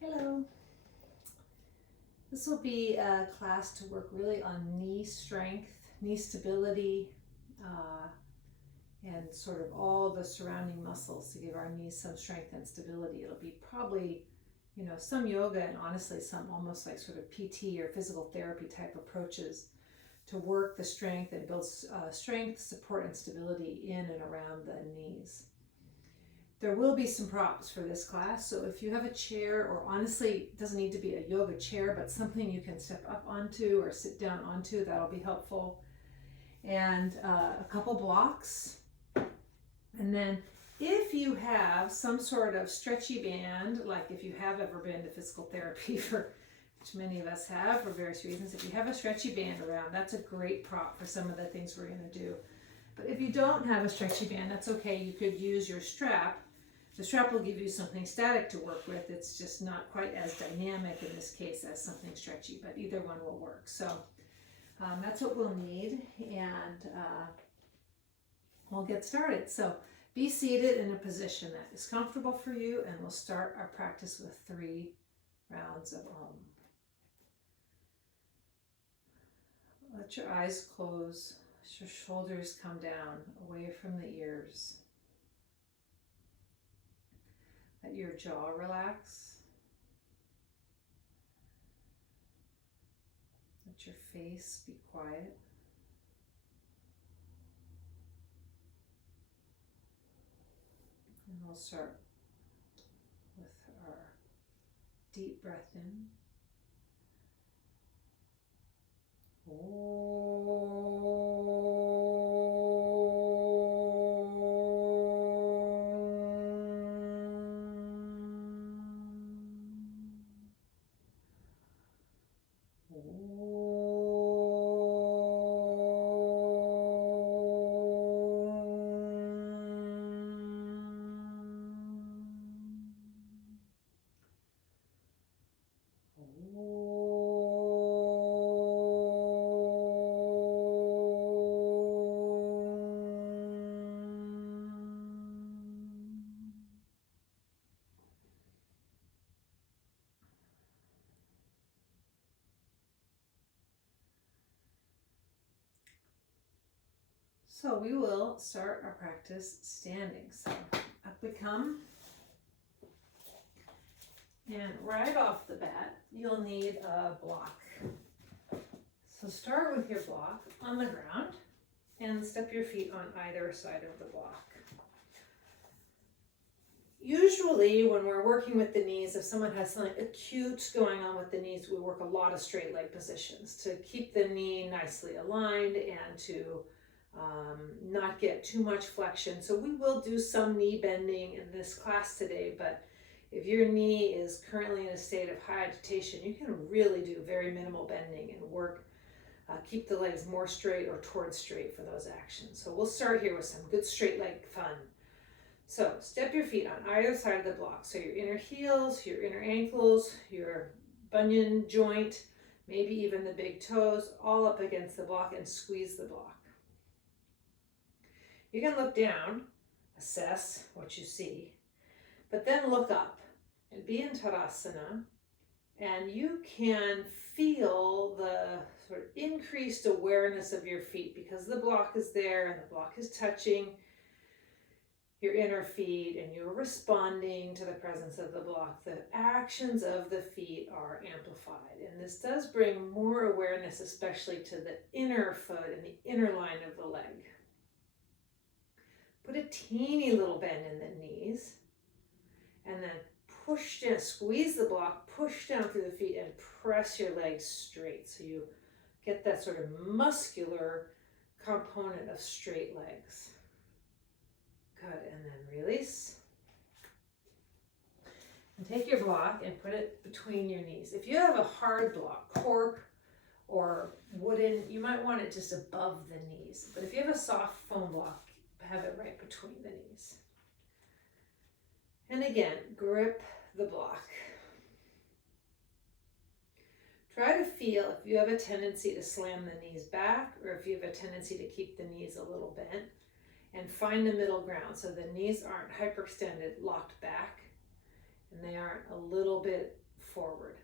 Hello. This will be a class to work really on knee strength, knee stability, uh, and sort of all the surrounding muscles to give our knees some strength and stability. It'll be probably, some yoga and honestly some almost like sort of PT or physical therapy type approaches to work the strength and build strength, support, and stability in and around the knees. There will be some props for this class, so if you have a chair, or honestly, it doesn't need to be a yoga chair, but something you can step up onto or sit down onto, that'll be helpful. And a couple blocks. And then if you have some sort of stretchy band, like if you have ever been to physical therapy, which many of us have for various reasons, if you have a stretchy band around, that's a great prop for some of the things we're going to do. But if you don't have a stretchy band, that's okay. You could use your strap. The strap will give you something static to work with. It's just not quite as dynamic in this case as something stretchy, but either one will work. So that's what we'll need, and we'll get started. So be seated in a position that is comfortable for you, and we'll start our practice with 3 rounds of Om. Let your eyes close, let your shoulders come down away from the ears. Let your jaw relax. Let your face be quiet. And we'll start with our deep breath in. So we will start our practice standing. So up we come. And right off the bat, you'll need a block. So start with your block on the ground and step your feet on either side of the block. Usually when we're working with the knees, if someone has something acute going on with the knees, we work a lot of straight leg positions to keep the knee nicely aligned and to not get too much flexion. So we will do some knee bending in this class today, but if your knee is currently in a state of high agitation, you can really do very minimal bending and work, keep the legs more straight or towards straight for those actions. So we'll start here with some good straight leg fun. So step your feet on either side of the block. So your inner heels, your inner ankles, your bunion joint, maybe even the big toes, all up against the block, and squeeze the block. You can look down, assess what you see, but then look up and be in Tadasana, and you can feel the sort of increased awareness of your feet because the block is there and the block is touching your inner feet and you're responding to the presence of the block. The actions of the feet are amplified, and this does bring more awareness, especially to the inner foot and the inner line of the leg. Put a teeny little bend in the knees, and then push down, squeeze the block, push down through the feet, and press your legs straight. So you get that sort of muscular component of straight legs. Good, and then release. And take your block and put it between your knees. If you have a hard block, cork or wooden, you might want it just above the knees. But if you have a soft foam block, have it right between the knees. And again, grip the block. Try to feel if you have a tendency to slam the knees back or if you have a tendency to keep the knees a little bent, and find the middle ground so the knees aren't hyperextended, locked back, and they aren't a little bit forward.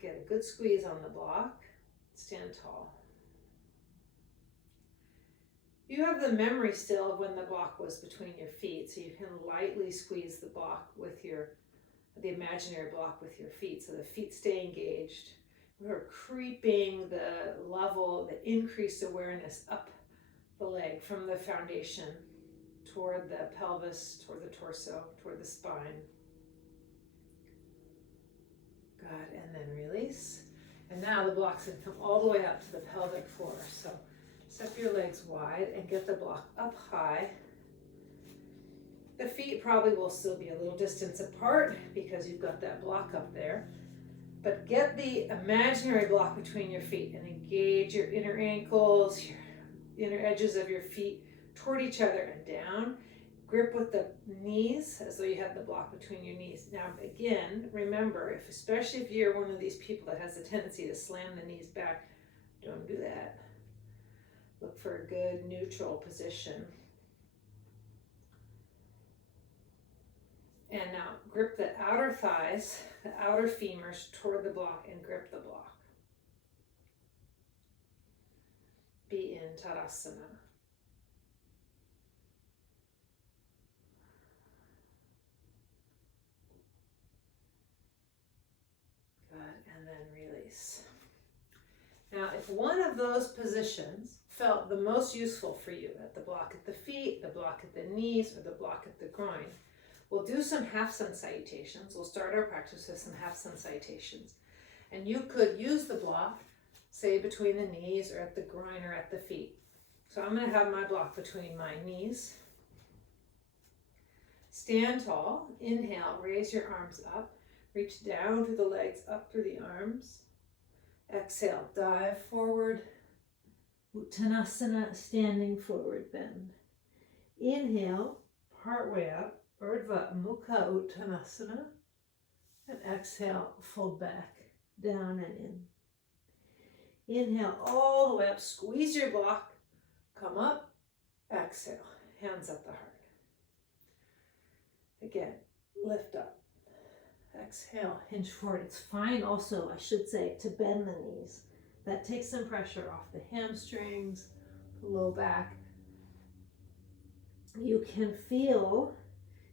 Get a good squeeze on the block. Stand tall. You have the memory still of when the block was between your feet, so you can lightly squeeze the block with the imaginary block with your feet, so the feet stay engaged. We're creeping the level, the increased awareness up the leg from the foundation toward the pelvis, toward the torso, toward the spine. Good, and then release. And now the block's going to come all the way up to the pelvic floor. So step your legs wide and get the block up high. The feet probably will still be a little distance apart because you've got that block up there. But get the imaginary block between your feet and engage your inner ankles, your inner edges of your feet toward each other and down. Grip with the knees as though you have the block between your knees. Now again, remember, especially if you're one of these people that has a tendency to slam the knees back, don't do that. Look for a good neutral position. And now grip the outer thighs, the outer femurs toward the block and grip the block. Be in Tadasana. Good, and then release. Now, if one of those positions felt the most useful for you, at the block at the feet, the block at the knees, or the block at the groin, we'll do some half sun salutations. We'll start our practice with some half sun salutations. And you could use the block, say between the knees or at the groin or at the feet. So I'm going to have my block between my knees. Stand tall. Inhale, raise your arms up. Reach down through the legs, up through the arms. Exhale, dive forward. Uttanasana, standing forward bend. Inhale, part way up. Urdhva Mukha Uttanasana. And exhale, fold back, down and in. Inhale all the way up, squeeze your block, come up, exhale, hands at the heart. Again, lift up, exhale, hinge forward. It's fine also, I should say, to bend the knees. That takes some pressure off the hamstrings, the low back. You can feel,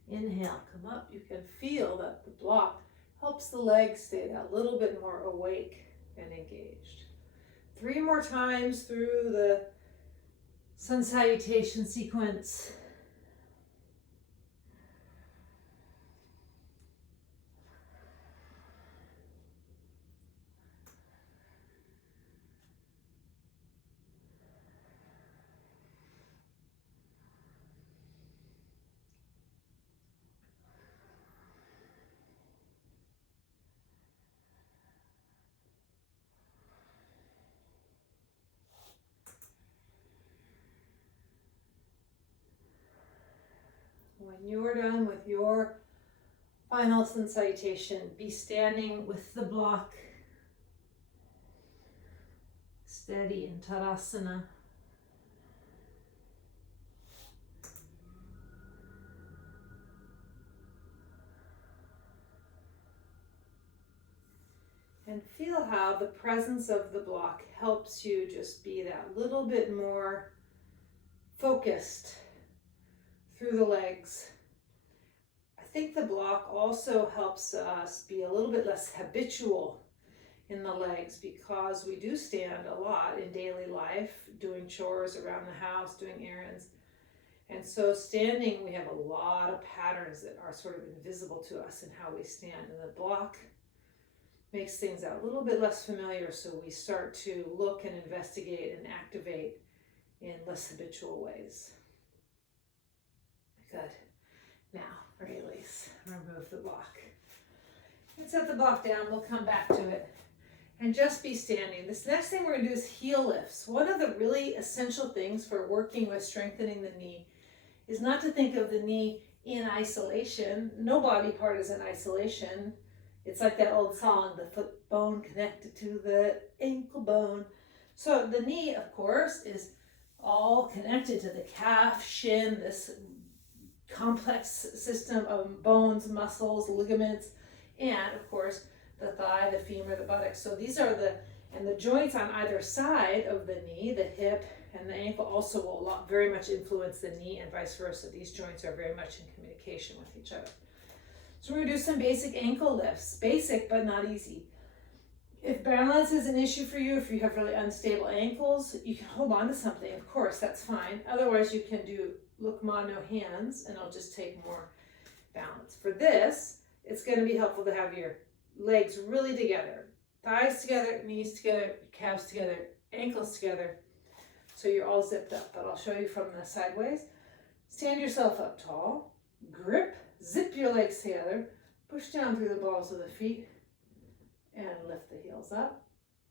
inhale, come up, you can feel that the block helps the legs stay that little bit more awake and engaged. 3 more times through the sun salutation sequence. When you're done with your final sun salutation, be standing with the block steady in Tadasana. And feel how the presence of the block helps you just be that little bit more focused through the legs. I think the block also helps us be a little bit less habitual in the legs because we do stand a lot in daily life, doing chores around the house, doing errands. And so standing, we have a lot of patterns that are sort of invisible to us in how we stand. And the block makes things a little bit less familiar, so we start to look and investigate and activate in less habitual ways. Good. Now, release. Remove the block. And set the block down. We'll come back to it. And just be standing. This next thing we're going to do is heel lifts. One of the really essential things for working with strengthening the knee is not to think of the knee in isolation. No body part is in isolation. It's like that old song, the foot bone connected to the ankle bone. So the knee, of course, is all connected to the calf, shin, this complex system of bones, muscles, ligaments. and of course the thigh, the femur, the buttocks. So these are and the joints on either side of the knee, the hip and the ankle also will very much influence the knee and vice versa. These joints are very much in communication with each other. So we're gonna do some basic ankle lifts, basic but not easy. If balance is an issue for you, if you have really unstable ankles, you can hold on to something, of course, that's fine. Otherwise you can do Lokma no hands and it'll just take more balance. For this, it's gonna be helpful to have your legs really together. Thighs together, knees together, calves together, ankles together. So you're all zipped up, but I'll show you from the sideways. Stand yourself up tall, grip, zip your legs together, push down through the balls of the feet, and lift the heels up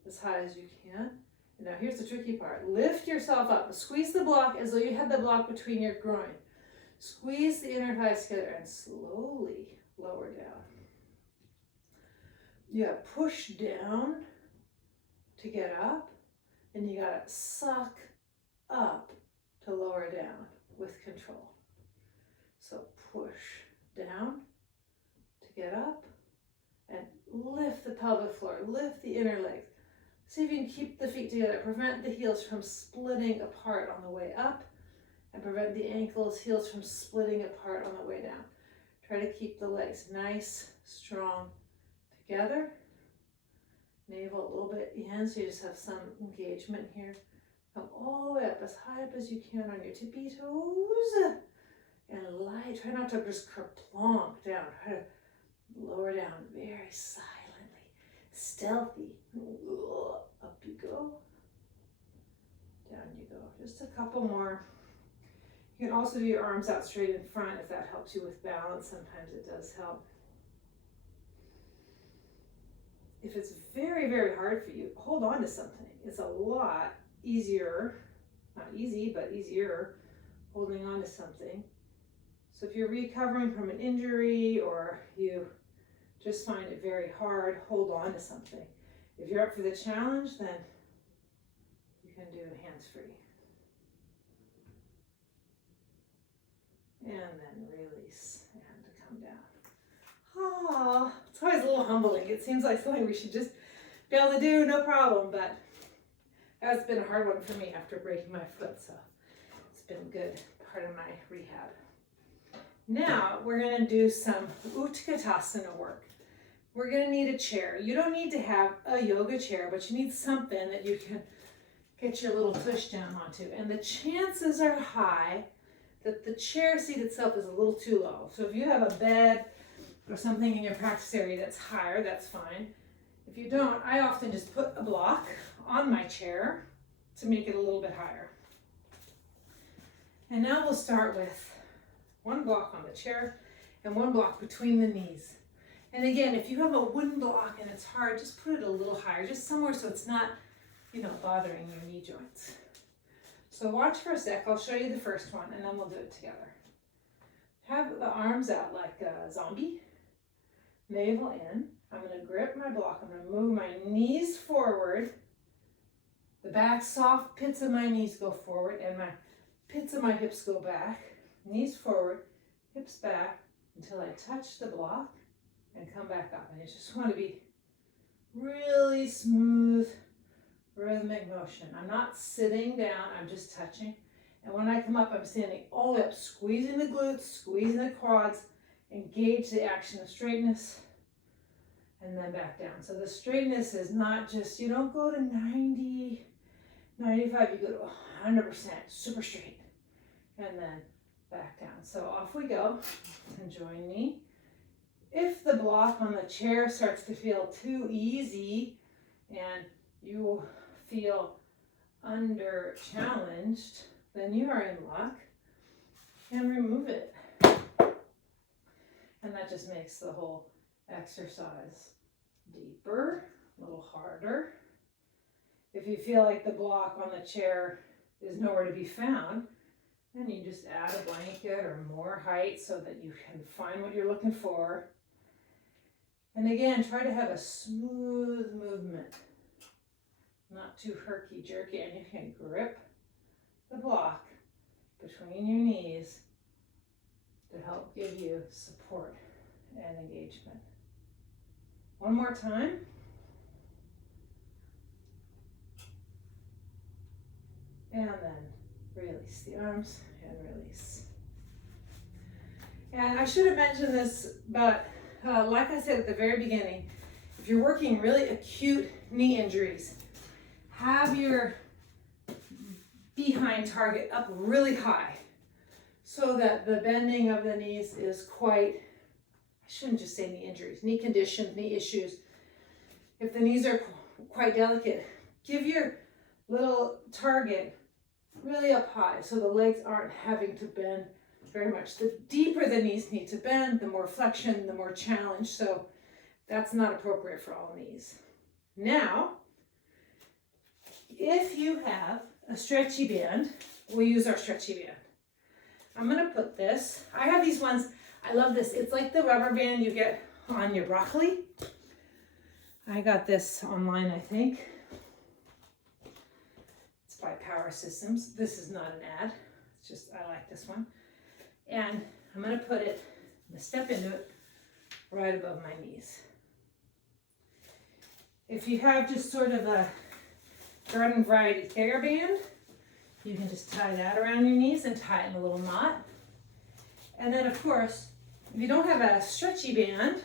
as high as you can. And now here's the tricky part. Lift yourself up. Squeeze the block as though you had the block between your groin. Squeeze the inner thighs together and slowly lower down. You gotta push down to get up, and you gotta suck up to lower down with control. So push down to get up and lift the pelvic floor, lift the inner legs. See if you can keep the feet together, prevent the heels from splitting apart on the way up, and prevent the ankles, heels from splitting apart on the way down. Try to keep the legs nice, strong together. Navel a little bit in, so you just have some engagement here. Come all the way up, as high up as you can on your tippy toes. And light, try not to just kerplonk down. Try to lower down very silently, stealthy. Up you go, down you go. Just a couple more. You can also do your arms out straight in front if that helps you with balance. Sometimes it does help. If it's very, very hard for you, hold on to something. It's a lot easier, not easy, but easier, holding on to something. So if you're recovering from an injury or you just find it very hard, hold on to something. If you're up for the challenge, then you can do hands-free. And then release and come down. Ah, it's always a little humbling. It seems like something we should just be able to do, no problem, but that's been a hard one for me after breaking my foot, so it's been a good part of my rehab. Now we're gonna do some Utkatasana work. We're gonna need a chair. You don't need to have a yoga chair, but you need something that you can get your little push down onto. And the chances are high that the chair seat itself is a little too low. So if you have a bed or something in your practice area that's higher, that's fine. If you don't, I often just put a block on my chair to make it a little bit higher. And now we'll start with one block on the chair and one block between the knees. And again, if you have a wooden block and it's hard, just put it a little higher, just somewhere so it's not, bothering your knee joints. So watch for a sec. I'll show you the first one and then we'll do it together. Have the arms out like a zombie. Navel in. I'm going to grip my block. I'm going to move my knees forward. The back soft pits of my knees go forward and my pits of my hips go back. Knees forward, hips back until I touch the block and come back up. And you just want to be really smooth, rhythmic motion. I'm not sitting down, I'm just touching. And when I come up, I'm standing all the way up, squeezing the glutes, squeezing the quads, engage the action of straightness, and then back down. So the straightness is not just, you don't go to 90, 95, you go to 100%, super straight. And then back down. So off we go, and join me. If the block on the chair starts to feel too easy and you feel under challenged, then you are in luck, and remove it. And that just makes the whole exercise deeper, a little harder. If you feel like the block on the chair is nowhere to be found, then you just add a blanket or more height so that you can find what you're looking for. And again, try to have a smooth movement, not too herky-jerky, and you can grip the block between your knees to help give you support and engagement. One more time. And then release the arms and release. And I should have mentioned this, but like I said at the very beginning, if you're working really acute knee injuries, have your behind target up really high so that the bending of the knees is quite, I shouldn't just say knee injuries, knee conditions, knee issues. If the knees are quite delicate, give your little target really up high so the legs aren't having to bend very much. The deeper the knees need to bend, the more flexion, the more challenge. So that's not appropriate for all knees. Now, if you have a stretchy band, we'll use our stretchy band. I'm going to put this, I have these ones, I love this. It's like the rubber band you get on your broccoli. I got this online, I think. It's by Power Systems. This is not an ad. It's just, I like this one. And I'm going to put it, I'm going to step into it right above my knees. If you have just sort of a garden variety hair band, you can just tie that around your knees and tie it in a little knot. And then of course, if you don't have a stretchy band,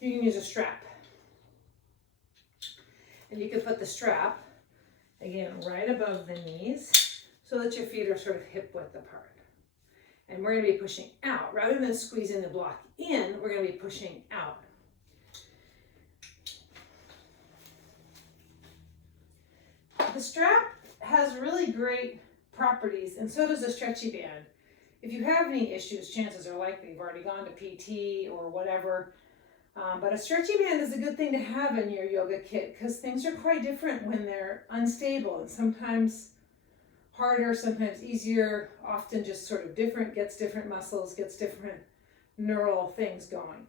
you can use a strap. And you can put the strap, again, right above the knees so that your feet are sort of hip width apart. And we're going to be pushing out. Rather than squeezing the block in, we're going to be pushing out. The strap has really great properties, and so does the stretchy band. If you have any issues, chances are likely you've already gone to PT or whatever. But a stretchy band is a good thing to have in your yoga kit because things are quite different when they're unstable, and sometimes harder, sometimes easier, often just sort of different, gets different muscles, gets different neural things going.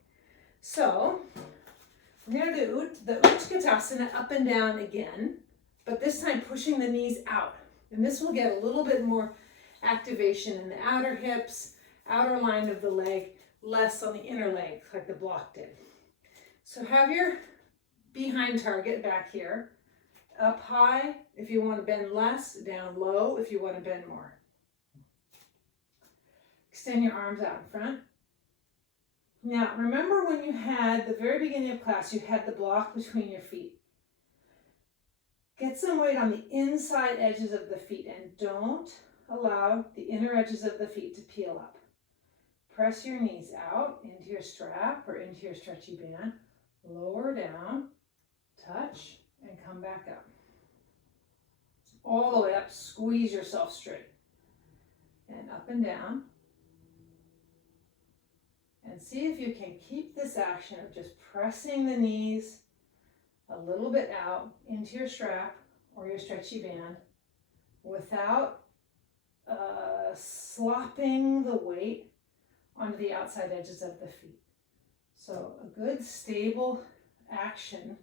So we're going to do the Utkatasana up and down again, but this time pushing the knees out. And this will get a little bit more activation in the outer hips, outer line of the leg, less on the inner leg like the block did. So have your behind target back here, up high if you want to bend less, down low if you want to bend more. Extend your arms out in front. Now remember when you had the very beginning of class, you had the block between your feet. Get some weight on the inside edges of the feet and don't allow the inner edges of the feet to peel up. Press your knees out into your strap or into your stretchy band. Lower down, touch, and come back up. All the way up, squeeze yourself straight. And up and down. And see if you can keep this action of just pressing the knees a little bit out into your strap or your stretchy band without slopping the weight onto the outside edges of the feet. So a good stable action,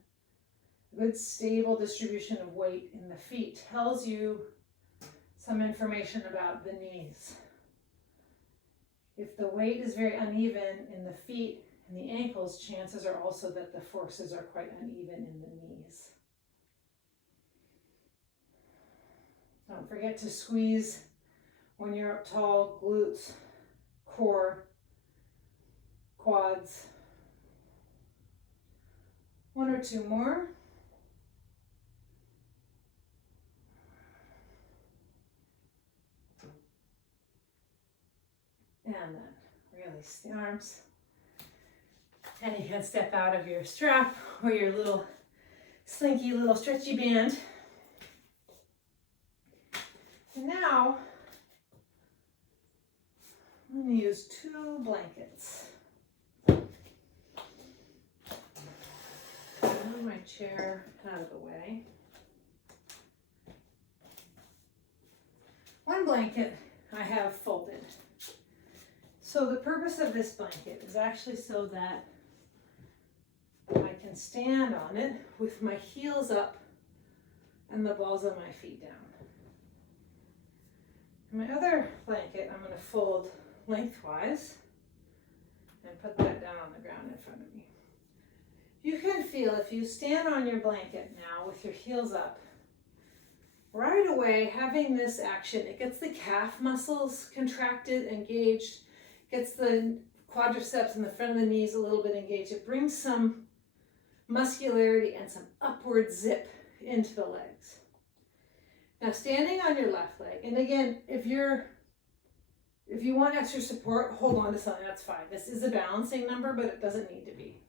a good stable distribution of weight in the feet tells you some information about the knees. If the weight is very uneven in the feet and the ankles, chances are also that the forces are quite uneven in the knees. Don't forget to squeeze when you're up tall, glutes, core, quads. One or two more. And then release the arms. And you can step out of your strap or your little slinky little stretchy band. And now I'm going to use 2 blankets. Move my chair out of the way. One blanket I have folded. So the purpose of this blanket is actually so that I can stand on it with my heels up and the balls of my feet down. My other blanket I'm going to fold lengthwise and put that down on the ground in front of me. You can feel, if you stand on your blanket now with your heels up, right away having this action, it gets the calf muscles contracted, engaged, gets the quadriceps and the front of the knees a little bit engaged. It brings some muscularity and some upward zip into the legs. Now standing on your left leg, and again, if you want extra support, hold on to something, that's fine. This is a balancing number, but it doesn't need to be.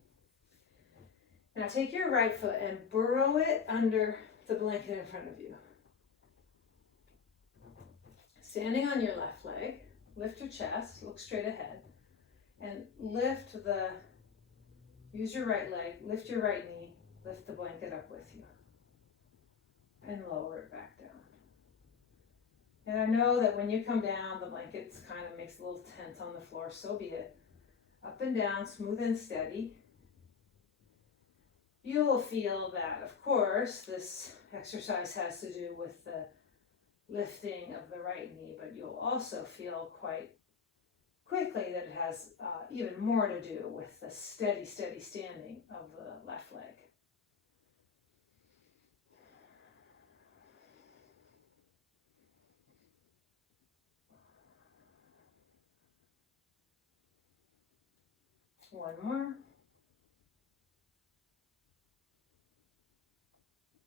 Now take your right foot and burrow it under the blanket in front of you. Standing on your left leg, lift your chest, look straight ahead, and use your right leg, lift your right knee, lift the blanket up with you, and lower it back down. And I know that when you come down, the blanket kind of makes a little tent on the floor, so be it. Up and down, smooth and steady. You will feel that, of course, this exercise has to do with the lifting of the right knee, but you'll also feel quite quickly that it has even more to do with the steady standing of the left leg. One more.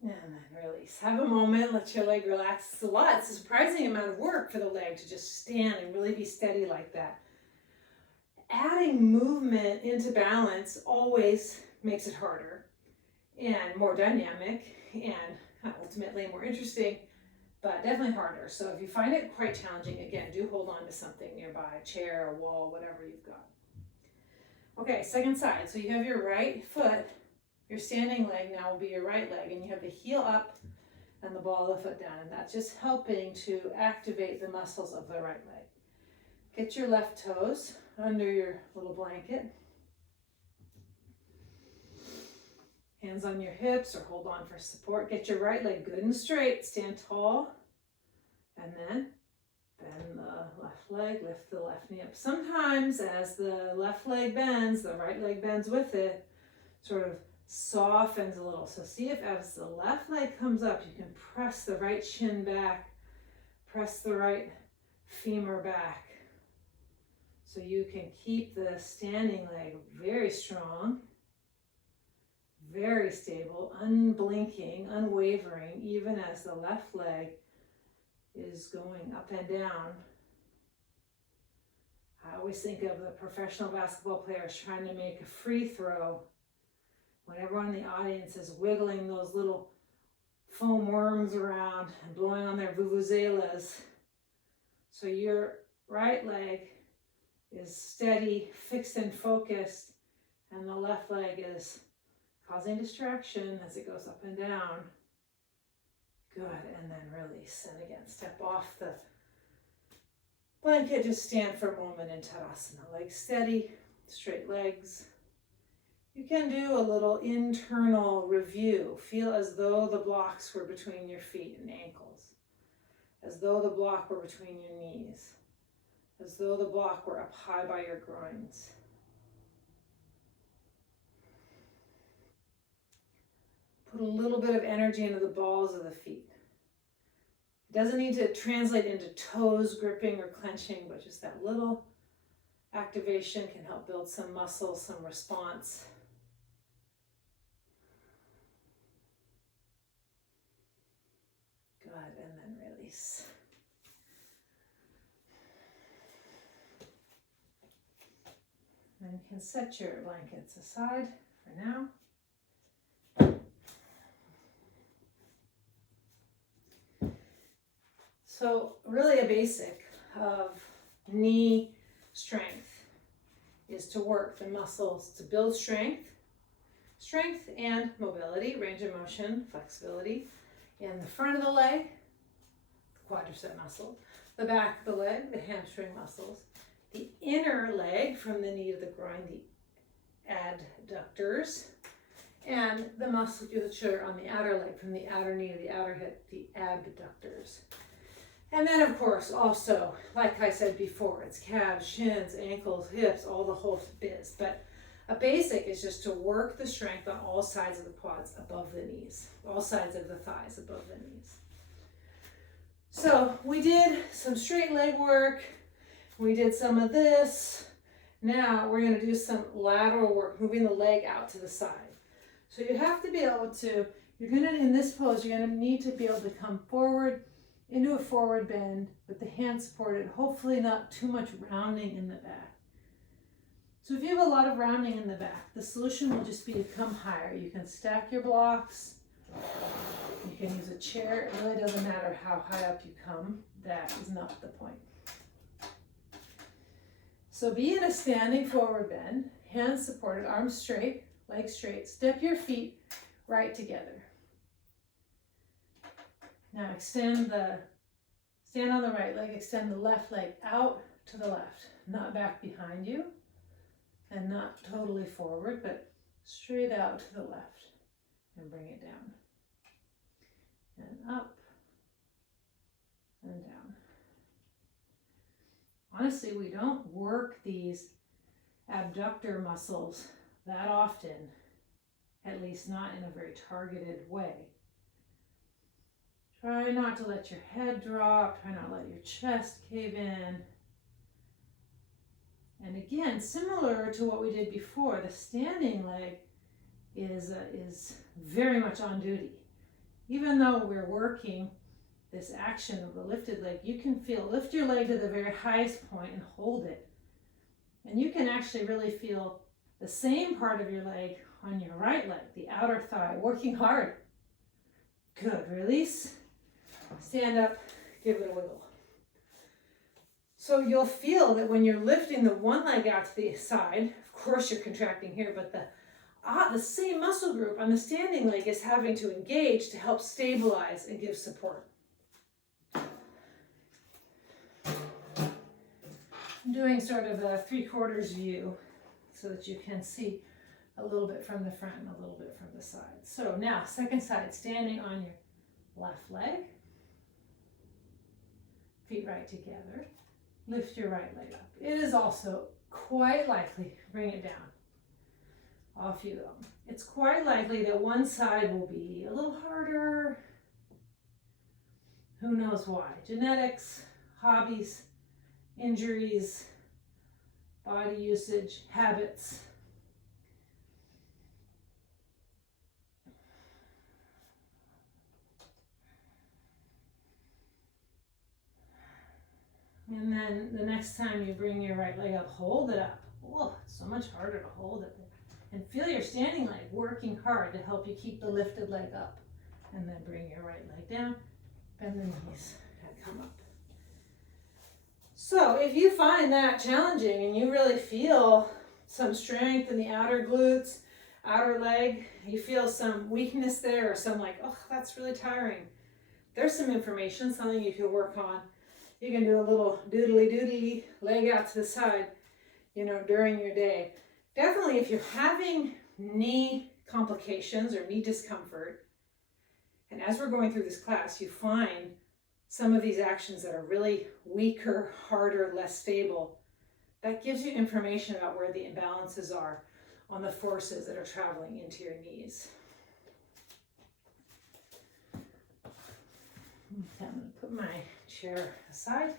And then release. Have a moment, let your leg relax. It's a lot, it's a surprising amount of work for the leg to just stand and really be steady like that. Adding movement into balance always makes it harder and more dynamic and ultimately more interesting, but definitely harder. So if you find it quite challenging, again, do hold on to something nearby, a chair, a wall, whatever you've got. Okay, second side. So you have your right foot, your standing leg now will be your right leg, and you have the heel up and the ball of the foot down, and that's just helping to activate the muscles of the right leg. Get your left toes under your little blanket. Hands on your hips or hold on for support. Get your right leg good and straight, stand tall, and then bend the left leg, lift the left knee up. Sometimes as the left leg bends, the right leg bends with it, sort of softens a little. So see if as the left leg comes up, you can press the right shin back, press the right femur back. So you can keep the standing leg very strong, very stable, unblinking, unwavering, even as the left leg is going up and down. I always think of the professional basketball players trying to make a free throw when everyone in the audience is wiggling those little foam worms around and blowing on their vuvuzelas. So your right leg is steady, fixed and focused, and the left leg is causing distraction as it goes up and down. Good, and then release. And again, step off the blanket, just stand for a moment in Tadasana. Legs steady, straight legs. You can do a little internal review. Feel as though the blocks were between your feet and ankles, as though the block were between your knees, as though the block were up high by your groins. Put a little bit of energy into the balls of the feet. It doesn't need to translate into toes gripping or clenching, but just that little activation can help build some muscle, some response. Good, and then release. And you can set your blankets aside for now. So really a basic of knee strength is to work the muscles to build strength and mobility, range of motion, flexibility in the front of the leg, the quadricep muscle, the back of the leg, the hamstring muscles, the inner leg from the knee to the groin, the adductors, and the musculature on the outer leg from the outer knee to the outer hip, the abductors. And then, of course, also, like I said before, it's calves, shins, ankles, hips, all the whole biz. But A basic is just to work the strength on all sides of the quads above the knees, all sides of the thighs above the knees. So we did some straight leg work. We did some of this. Now we're going to do some lateral work, moving the leg out to the side. So you have to be able to, in this pose, you're going to need to be able to come forward into a forward bend with the hands supported, hopefully not too much rounding in the back. So if you have a lot of rounding in the back, the solution will just be to come higher. You can stack your blocks. You can use a chair. It really doesn't matter how high up you come. That is not the point. So be in a standing forward bend, hands supported, arms straight, legs straight. Step your feet right together. Now stand on the right leg, extend the left leg out to the left, not back behind you. And not totally forward, but straight out to the left. And bring it down. And up. And down. Honestly, we don't work these abductor muscles that often, at least not in a very targeted way. Try not to let your head drop. Try not to let your chest cave in. And again, similar to what we did before, the standing leg is very much on duty. Even though we're working this action of the lifted leg, you can lift your leg to the very highest point and hold it. And you can actually really feel the same part of your leg on your right leg, the outer thigh, working hard. Good, release. Stand up, give it a wiggle. So you'll feel that when you're lifting the one leg out to the side, of course you're contracting here, but the same muscle group on the standing leg is having to engage to help stabilize and give support. I'm doing sort of a 3/4 view so that you can see a little bit from the front and a little bit from the side. So now, second side, standing on your left leg, feet right together. Lift your right leg up. It is also quite likely, bring it down. Off you go. It's quite likely that one side will be a little harder. Who knows why? Genetics, hobbies, injuries, body usage, habits. And then the next time you bring your right leg up, hold it up. Oh, it's so much harder to hold it there. And feel your standing leg working hard to help you keep the lifted leg up. And then bring your right leg down, bend the knees, and come up. So if you find that challenging and you really feel some strength in the outer glutes, outer leg, you feel some weakness there or some like, oh, that's really tiring. There's some information, something you can work on. You can do a little doodly leg out to the side, during your day. Definitely if you're having knee complications or knee discomfort, and as we're going through this class, you find some of these actions that are really weaker, harder, less stable, that gives you information about where the imbalances are on the forces that are traveling into your knees. Okay, I'm going to put my chair aside.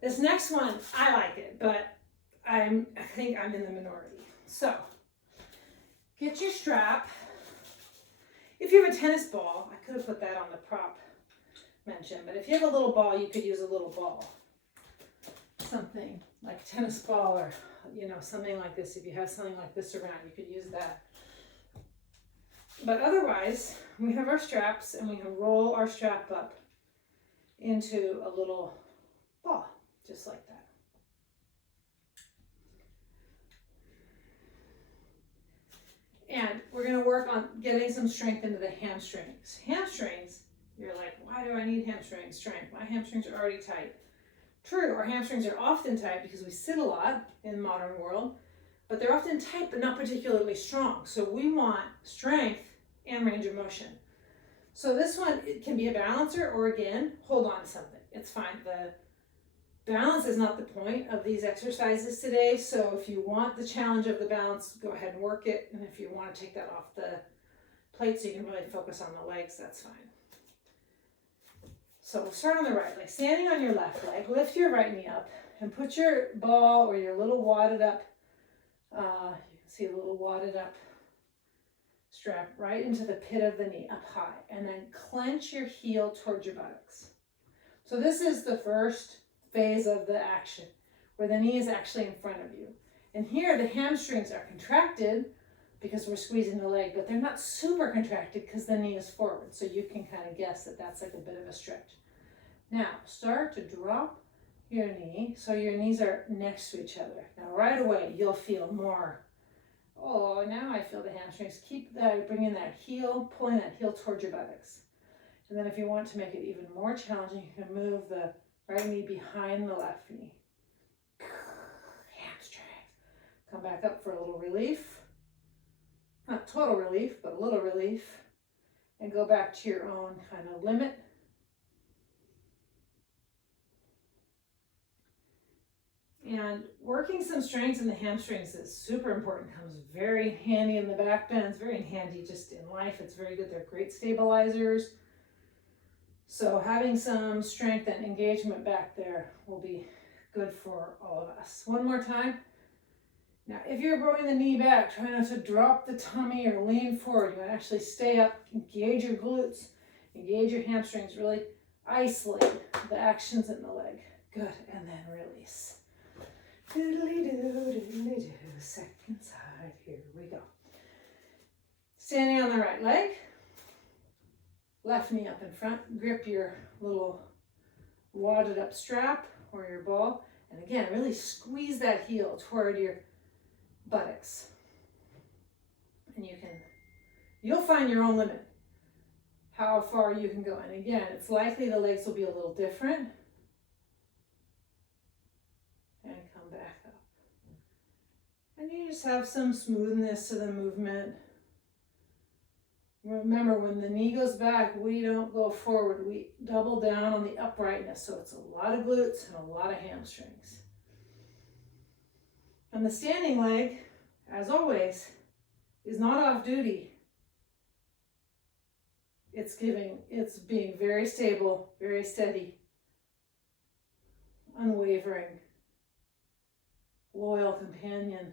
This next one, I like it, but I think I'm in the minority. So, get your strap. If you have a tennis ball, I could have put that on the prop mention, but if you have a little ball, you could use a little ball. Something like a tennis ball or, something like this. If you have something like this around, you could use that. But otherwise, we have our straps and we can roll our strap up into a little ball, just like that. And we're going to work on getting some strength into the hamstrings. Hamstrings, you're like, why do I need hamstring strength? My hamstrings are already tight. True, our hamstrings are often tight because we sit a lot in the modern world, but they're often tight but not particularly strong. So we want strength and range of motion. So this one, it can be a balancer or again, hold on to something. It's fine. Balance is not the point of these exercises today, so if you want the challenge of the balance, go ahead and work it, and if you want to take that off the plate so you can really focus on the legs, that's fine. So we'll start on the right leg. Standing on your left leg, lift your right knee up and put your ball or your little wadded up, you can see a little wadded up strap right into the pit of the knee, up high, and then clench your heel towards your buttocks. So this is the first phase of the action, where the knee is actually in front of you. And here the hamstrings are contracted because we're squeezing the leg, but they're not super contracted because the knee is forward. So you can kind of guess that that's like a bit of a stretch. Now start to drop your knee so your knees are next to each other. Now right away you'll feel more, oh, now I feel the hamstrings. Keep that, bringing that heel, pulling that heel towards your buttocks. And then if you want to make it even more challenging, you can move the right knee behind the left knee. Hamstring. Come back up for a little relief. Not total relief, but a little relief. And go back to your own kind of limit. And working some strength in the hamstrings is super important. Comes very handy in the back bends, very handy just in life. It's very good. They're great stabilizers. So having some strength and engagement back there will be good for all of us. One more time. Now, if you're bringing the knee back, try not to drop the tummy or lean forward. You want to actually stay up, engage your glutes, engage your hamstrings, really isolate the actions in the leg. Good, and then release. Doodly-doo, second side, here we go. Standing on the right leg. Left knee up in front, grip your little wadded up strap or your ball, and again, really squeeze that heel toward your buttocks. And you'll find your own limit, how far you can go. And again, it's likely the legs will be a little different. And come back up. And you just have some smoothness to the movement. Remember, when the knee goes back, we don't go forward. We double down on the uprightness. So it's a lot of glutes and a lot of hamstrings. And the standing leg, as always, is not off duty. It's being very stable, very steady, unwavering, loyal companion.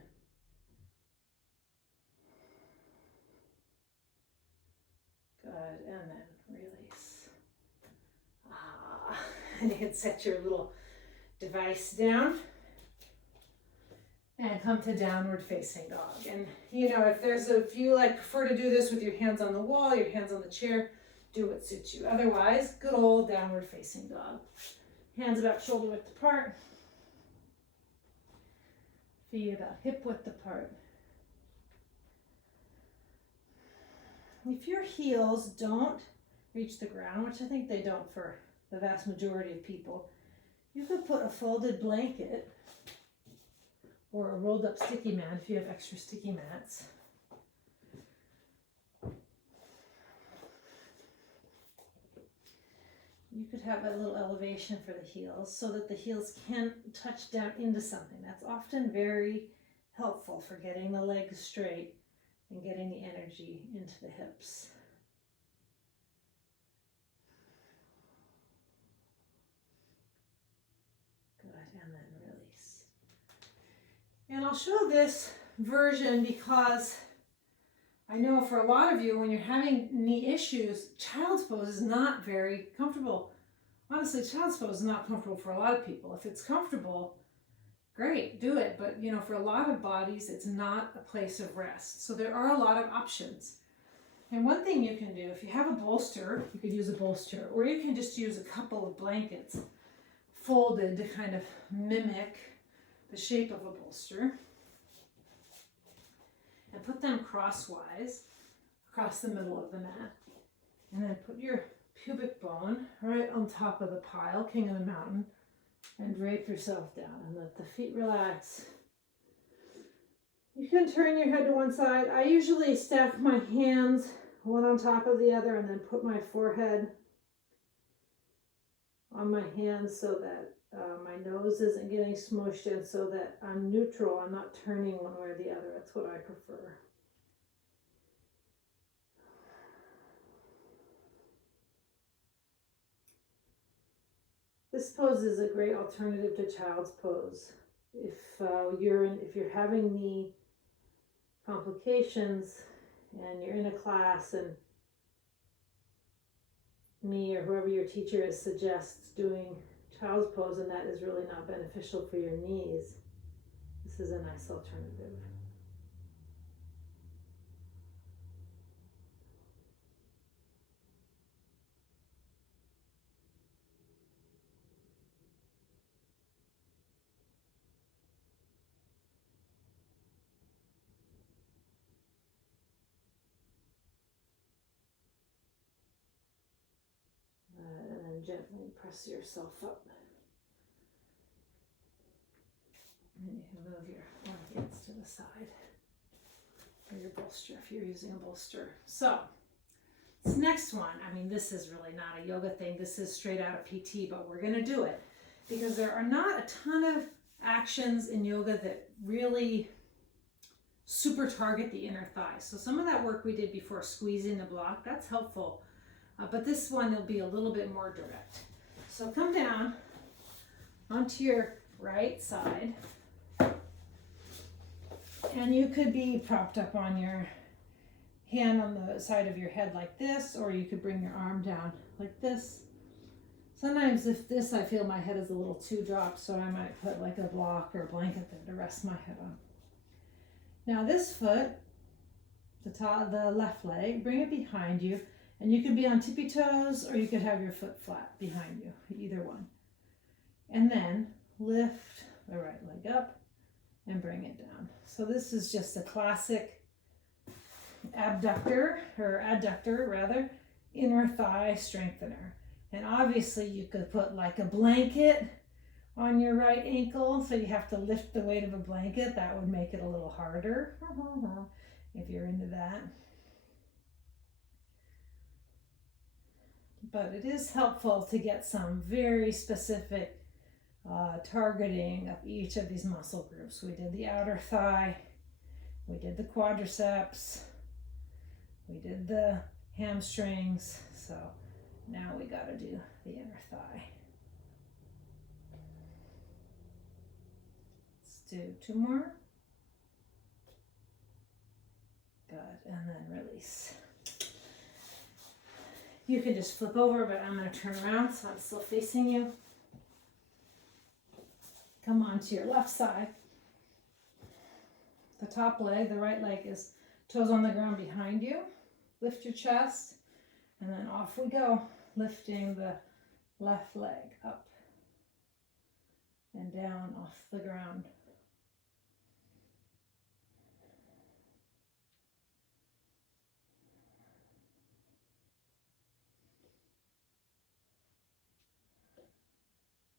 Good, and then release. And you can set your little device down and come to downward facing dog. And if you prefer to do this with your hands on the wall, your hands on the chair, do what suits you. Otherwise, good old downward facing dog. Hands about shoulder width apart. Feet about hip width apart. If your heels don't reach the ground, which I think they don't for the vast majority of people, you could put a folded blanket or a rolled up sticky mat if you have extra sticky mats. You could have a little elevation for the heels so that the heels can touch down into something. That's often very helpful for getting the legs straight and getting the energy into the hips. Good, and then release. And I'll show this version because I know for a lot of you, when you're having knee issues, child's pose is not very comfortable. Honestly, child's pose is not comfortable for a lot of people. If it's comfortable, great, do it. But for a lot of bodies, it's not a place of rest. So there are a lot of options. And one thing you can do, if you have a bolster, you could use a bolster, or you can just use a couple of blankets folded to kind of mimic the shape of a bolster. And put them crosswise across the middle of the mat. And then put your pubic bone right on top of the pile, king of the mountain, and drape yourself down and let the feet relax. You can turn your head to one side. I usually stack my hands one on top of the other and then put my forehead on my hands so that my nose isn't getting smushed in, so that I'm neutral. I'm not turning one way or the other. That's what I prefer. This pose is a great alternative to child's pose. If you're having knee complications and you're in a class and me or whoever your teacher is suggests doing child's pose and that is really not beneficial for your knees, this is a nice alternative. And then gently press yourself up. And you can move your blankets to the side, or your bolster if you're using a bolster. So this next one, I mean, this is really not a yoga thing. This is straight out of PT, but we're going to do it because there are not a ton of actions in yoga that really super target the inner thigh. So some of that work we did before, squeezing the block, that's helpful. But this one will be a little bit more direct. So come down onto your right side. And you could be propped up on your hand on the side of your head like this, or you could bring your arm down like this. Sometimes if this, I feel my head is a little too dropped, so I might put like a block or a blanket there to rest my head on. Now this foot, the left leg, bring it behind you, and you could be on tippy toes or you could have your foot flat behind you, either one. And then lift the right leg up and bring it down. So this is just a classic adductor rather, inner thigh strengthener. And obviously you could put like a blanket on your right ankle, so you have to lift the weight of a blanket. That would make it a little harder if you're into that. But it is helpful to get some very specific targeting of each of these muscle groups. We did the outer thigh, we did the quadriceps, we did the hamstrings, so now we got to do the inner thigh. Let's do 2 more. Good, and then release. You can just flip over, but I'm going to turn around so I'm still facing you. Come on to your left side. The top leg, the right leg, is toes on the ground behind you. Lift your chest, and then off we go, lifting the left leg up and down off the ground.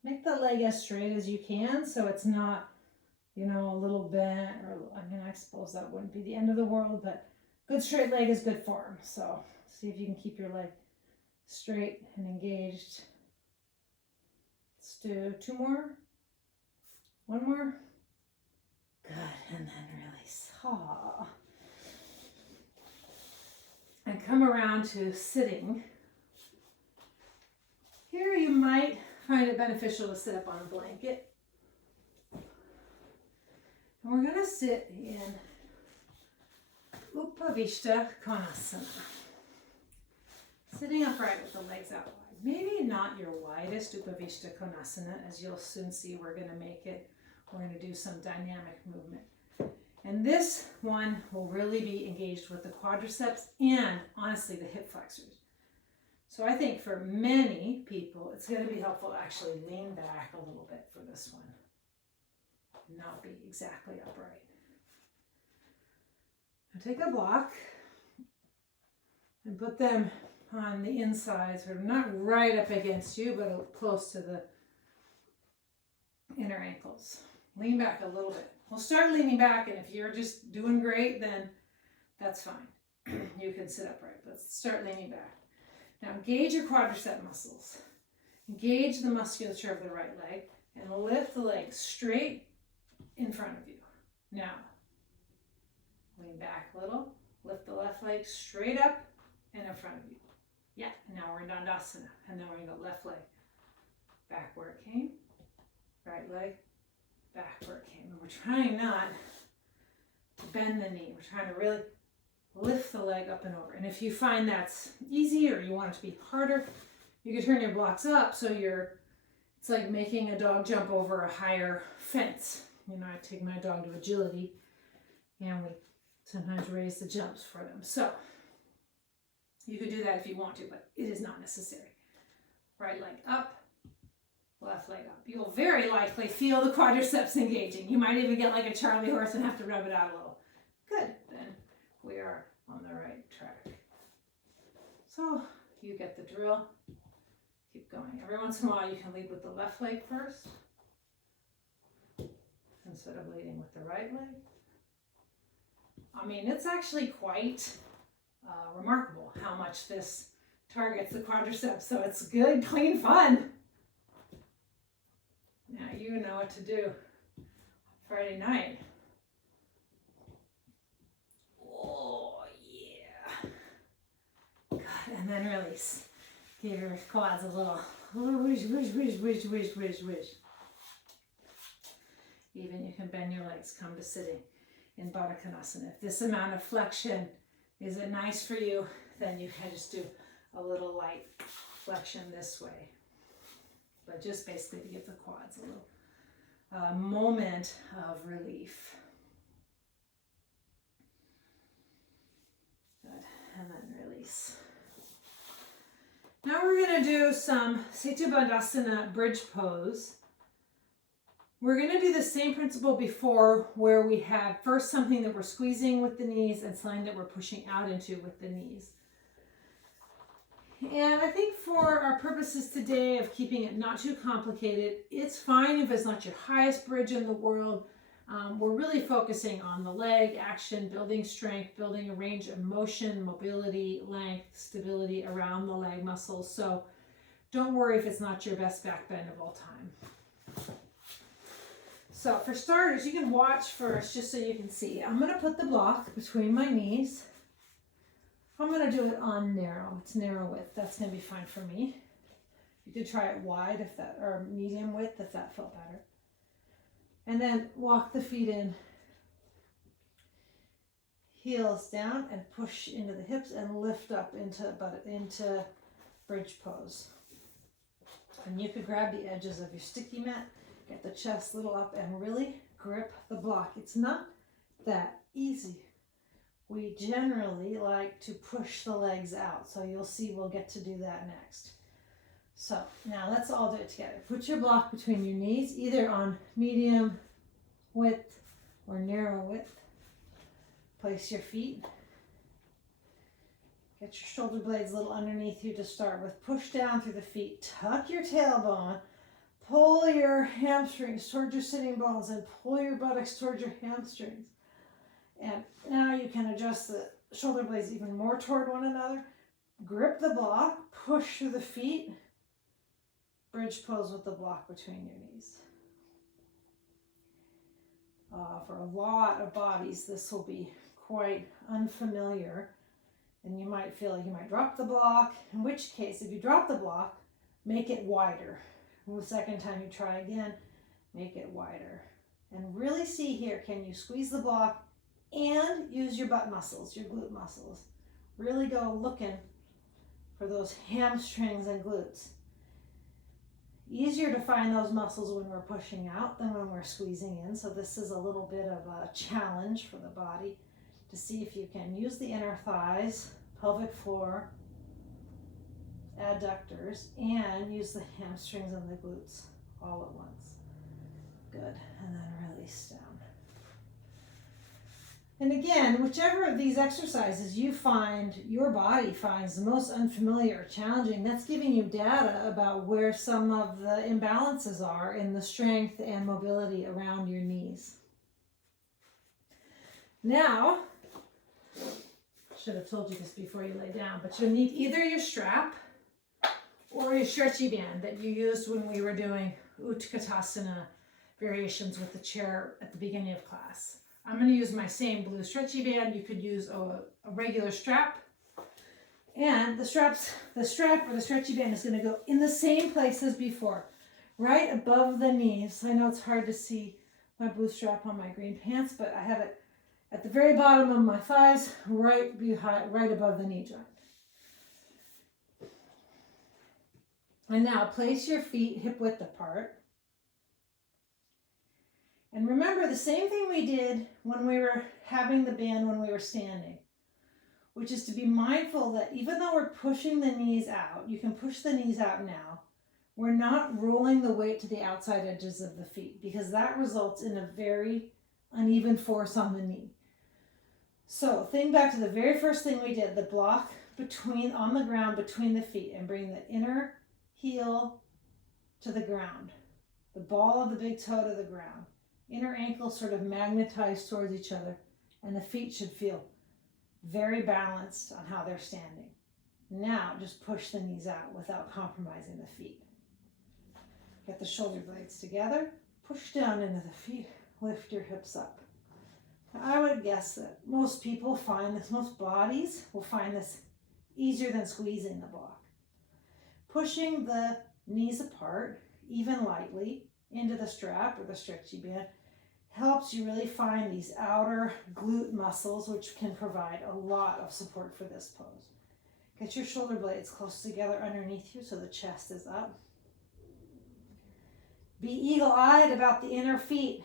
Make the leg as straight as you can so it's not, a little bent, or, I suppose that wouldn't be the end of the world, but good straight leg is good form. So see if you can keep your leg straight and engaged. Let's do 2 more. 1 more. Good, and then release. Ah. And come around to sitting. Here you might find it beneficial to sit up on a blanket. And we're going to sit in Upavishta Konasana. Sitting upright with the legs out wide. Maybe not your widest Upavishta Konasana, as you'll soon see. We're going to make it. We're going to do some dynamic movement. And this one will really be engaged with the quadriceps and, honestly, the hip flexors. So I think for many people, it's going to be helpful to actually lean back a little bit for this one. Not be exactly upright. Now take a block and put them on the inside, sort of not right up against you, but close to the inner ankles. Lean back a little bit. We'll start leaning back, and if you're just doing great, then that's fine. You can sit upright, but start leaning back. Now engage your quadricep muscles. Engage the musculature of the right leg. And lift the leg straight in front of you. Now, lean back a little. Lift the left leg straight up and in front of you. Yeah, and now we're in Dandasana. And then we're going to go left leg back where it came. Right leg back where it came. And we're trying not to bend the knee. We're trying to really lift the leg up and over. And if you find that's easy or you want it to be harder, you can turn your blocks up so it's like making a dog jump over a higher fence. You know, I take my dog to agility and we sometimes raise the jumps for them. So you could do that if you want to, but it is not necessary. Right leg up, left leg up. You'll very likely feel the quadriceps engaging. You might even get like a Charlie horse and have to rub it out a little. Good, then we are on the right track. So you get the drill. Keep going. Every once in a while you can lead with the left leg first instead of leading with the right leg. I mean, it's actually quite remarkable how much this targets the quadriceps, so it's good, clean fun. Now you know what to do Friday night. Oh, yeah. Good, and then release. Give your quads a little whoosh, whoosh, whoosh, whoosh, whoosh, whoosh, whoosh. Even you can bend your legs, come to sitting in Baddha Konasana. If this amount of flexion isn't nice for you, then you can just do a little light flexion this way. But just basically to give the quads a little moment of relief. Good, and then release. Now we're going to do some Setu Bandhasana bridge pose. We're going to do the same principle before, where we have first something that we're squeezing with the knees and something that we're pushing out into with the knees. And I think for our purposes today of keeping it not too complicated, it's fine if it's not your highest bridge in the world. We're really focusing on the leg action, building strength, building a range of motion, mobility, length, stability around the leg muscles. So don't worry if it's not your best back bend of all time. So for starters, you can watch first just so you can see. I'm going to put the block between my knees. I'm going to do it on narrow. It's narrow width. That's going to be fine for me. You could try it wide if that, or medium width if that felt better. And then walk the feet in, heels down, and push into the hips and lift up into bridge pose. And you could grab the edges of your sticky mat, get the chest a little up, and really grip the block. It's not that easy. We generally like to push the legs out, so you'll see we'll get to do that next. So now let's all do it together. Put your block between your knees, either on medium width or narrow width. Place your feet. Get your shoulder blades a little underneath you to start with. Push down through the feet. Tuck your tailbone. Pull your hamstrings towards your sitting bones and pull your buttocks towards your hamstrings. And now you can adjust the shoulder blades even more toward one another. Grip the block. Push through the feet. Bridge pose with the block between your knees. For a lot of bodies, this will be quite unfamiliar, and you might feel like you might drop the block, in which case, if you drop the block, make it wider. And the second time you try again, make it wider. And really see here, can you squeeze the block and use your butt muscles, your glute muscles? Really go looking for those hamstrings and glutes. Easier to find those muscles when we're pushing out than when we're squeezing in. So this is a little bit of a challenge for the body to see if you can use the inner thighs, pelvic floor, adductors, and use the hamstrings and the glutes all at once. Good, and then release down. And again, whichever of these exercises you find your body finds the most unfamiliar or challenging, that's giving you data about where some of the imbalances are in the strength and mobility around your knees. Now, should have told you this before you lay down, but you'll need either your strap or your stretchy band that you used when we were doing Utkatasana variations with the chair at the beginning of class. I'm going to use my same blue stretchy band. You could use a regular strap. And the strap or the stretchy band is going to go in the same place as before, right above the knees. I know it's hard to see my blue strap on my green pants, but I have it at the very bottom of my thighs, right above the knee joint. And now place your feet hip width apart. And remember the same thing we did when we were having the band when we were standing, which is to be mindful that even though we're pushing the knees out, you can push the knees out now, we're not rolling the weight to the outside edges of the feet because that results in a very uneven force on the knee. So think back to the very first thing we did, the block on the ground between the feet, and bring the inner heel to the ground, the ball of the big toe to the ground. Inner ankles sort of magnetized towards each other, and the feet should feel very balanced on how they're standing. Now just push the knees out without compromising the feet. Get the shoulder blades together, push down into the feet, lift your hips up. Now, I would guess that most bodies will find this easier than squeezing the block. Pushing the knees apart, even lightly, into the strap or the stretchy band helps you really find these outer glute muscles, which can provide a lot of support for this pose. Get your shoulder blades close together underneath you so the chest is up. Be eagle-eyed about the inner feet.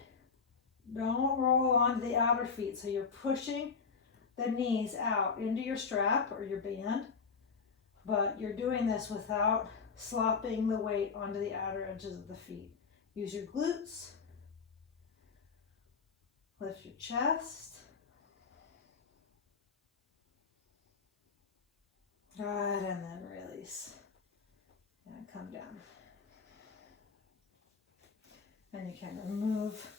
Don't roll onto the outer feet. So you're pushing the knees out into your strap or your band, but you're doing this without slopping the weight onto the outer edges of the feet. Use your glutes. Lift your chest. Good, and then release. And come down. And you can remove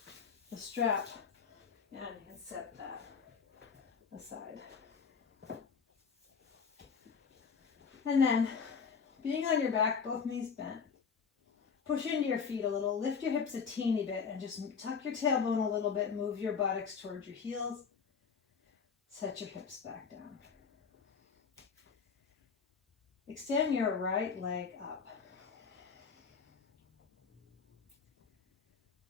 the strap and you can set that aside. And then, being on your back, both knees bent, push into your feet a little, lift your hips a teeny bit, and just tuck your tailbone a little bit, move your buttocks towards your heels, set your hips back down. Extend your right leg up.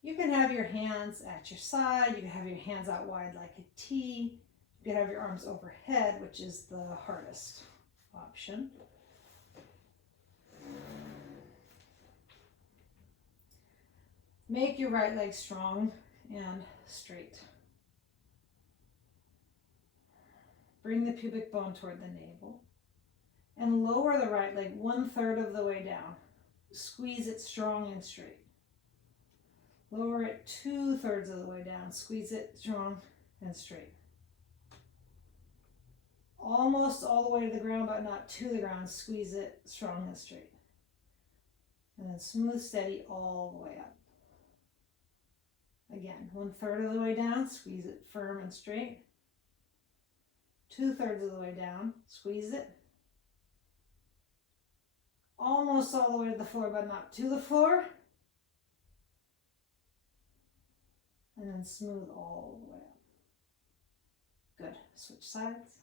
You can have your hands at your side, you can have your hands out wide like a T, you can have your arms overhead, which is the hardest option. Make your right leg strong and straight. Bring the pubic bone toward the navel and lower the right leg 1/3 of the way down. Squeeze it strong and straight. Lower it 2/3 of the way down. Squeeze it strong and straight. Almost all the way to the ground, but not to the ground. Squeeze it strong and straight. And then smooth, steady all the way up. Again, 1/3 of the way down, squeeze it firm and straight. 2/3 of the way down, squeeze it. Almost all the way to the floor, but not to the floor. And then smooth all the way up. Good. Switch sides.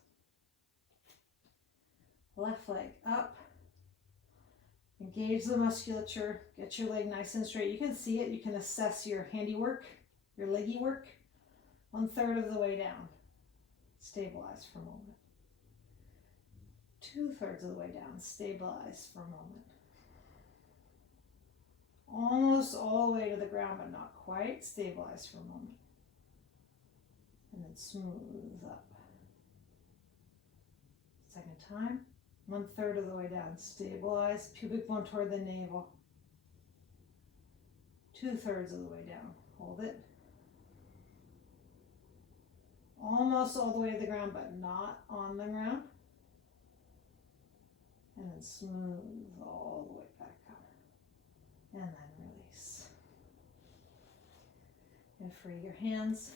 Left leg up. Engage the musculature. Get your leg nice and straight. You can see it. You can assess your handiwork, your leggy work. 1/3 of the way down. Stabilize for a moment. 2/3 of the way down. Stabilize for a moment. Almost all the way to the ground, but not quite. Stabilize for a moment. And then smooth up. Second time. 1/3 of the way down. Stabilize. Pubic bone toward the navel. 2/3 of the way down. Hold it. Almost all the way to the ground, but not on the ground. And then smooth all the way back up. And then release. And free your hands.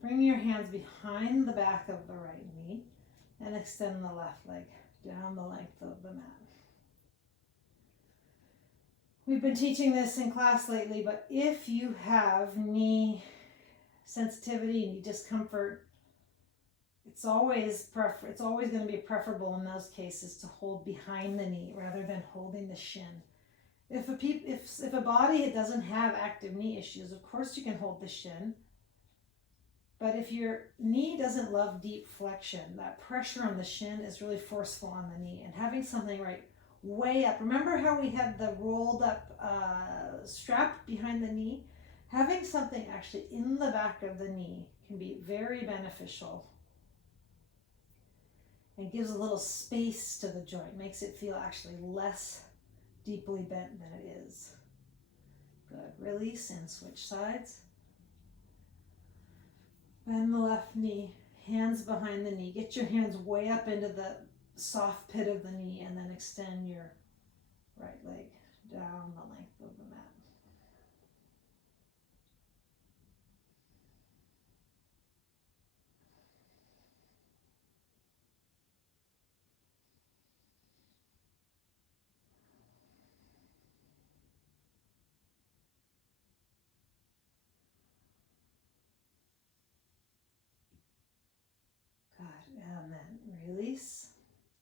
Bring your hands behind the back of the right knee and extend the left leg down the length of the mat. We've been teaching this in class lately, but if you have knee sensitivity, knee discomfort, it's always going to be preferable in those cases to hold behind the knee rather than holding the shin. If a body doesn't have active knee issues, of course you can hold the shin. But if your knee doesn't love deep flexion, that pressure on the shin is really forceful on the knee. And having something right way up. Remember how we had the rolled up strap behind the knee? Having something actually in the back of the knee can be very beneficial and gives a little space to the joint, makes it feel actually less deeply bent than it is. Good. Release and switch sides. Bend the left knee, hands behind the knee. Get your hands way up into the soft pit of the knee and then extend your right leg down the length of the mat. Good, and then release.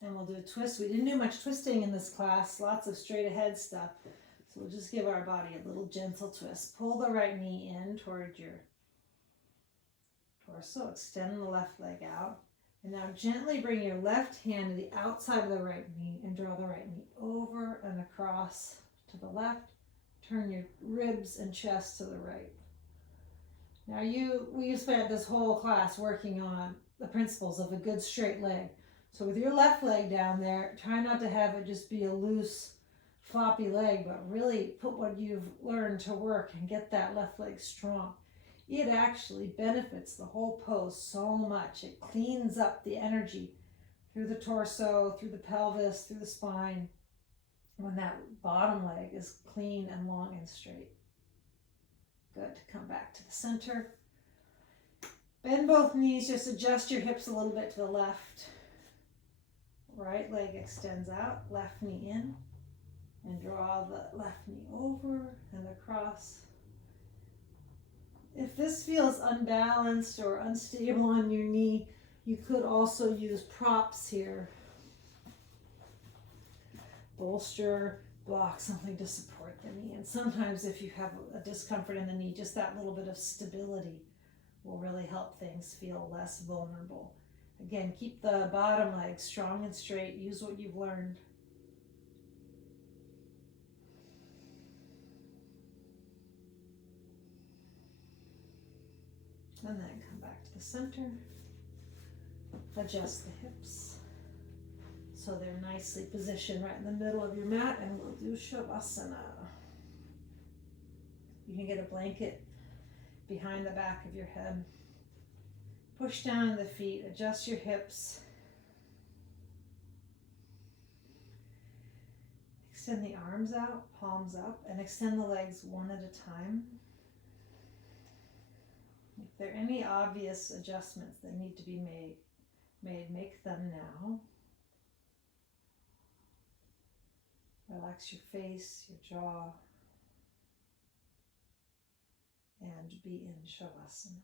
And we'll do a twist. We didn't do much twisting in this class, lots of straight ahead stuff. So we'll just give our body a little gentle twist. Pull the right knee in toward your torso. Extend the left leg out. And now gently bring your left hand to the outside of the right knee and draw the right knee over and across to the left. Turn your ribs and chest to the right. Now we spent this whole class working on the principles of a good straight leg. So with your left leg down there, try not to have it just be a loose, floppy leg, but really put what you've learned to work and get that left leg strong. It actually benefits the whole pose so much. It cleans up the energy through the torso, through the pelvis, through the spine, when that bottom leg is clean and long and straight. Good. Come back to the center. Bend both knees, just adjust your hips a little bit to the left. Right leg extends out, left knee in, and draw the left knee over and across. If this feels unbalanced or unstable on your knee, you could also use props here. Bolster, block, something to support the knee. And sometimes if you have a discomfort in the knee, just that little bit of stability will really help things feel less vulnerable. Again, keep the bottom leg strong and straight. Use what you've learned. And then come back to the center. Adjust the hips so they're nicely positioned right in the middle of your mat, and we'll do Shavasana. You can get a blanket behind the back of your head. Push down the feet, adjust your hips. Extend the arms out, palms up, and extend the legs one at a time. If there are any obvious adjustments that need to be made, make them now. Relax your face, your jaw, and be in Shavasana.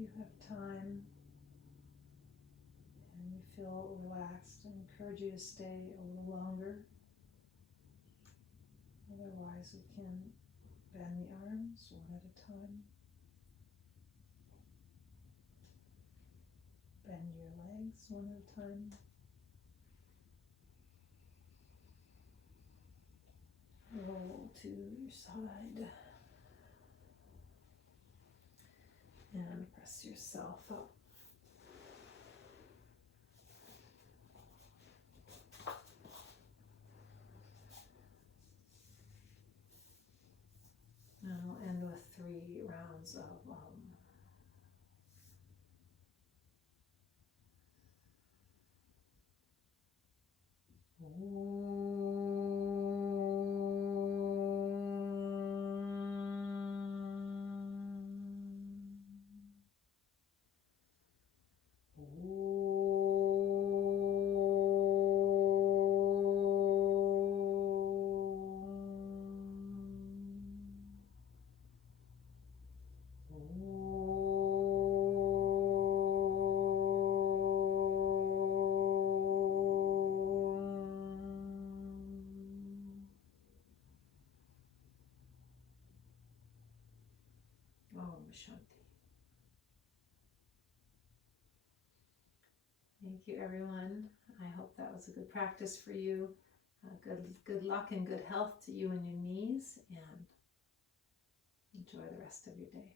If you have time and you feel relaxed, I encourage you to stay a little longer. Otherwise, we can bend the arms one at a time. Bend your legs one at a time. Roll to your side. And press yourself up. And we'll end with 3 rounds of Shanti. Thank you, everyone. I hope that was a good practice for you. Good luck and good health to you and your knees, and enjoy the rest of your day.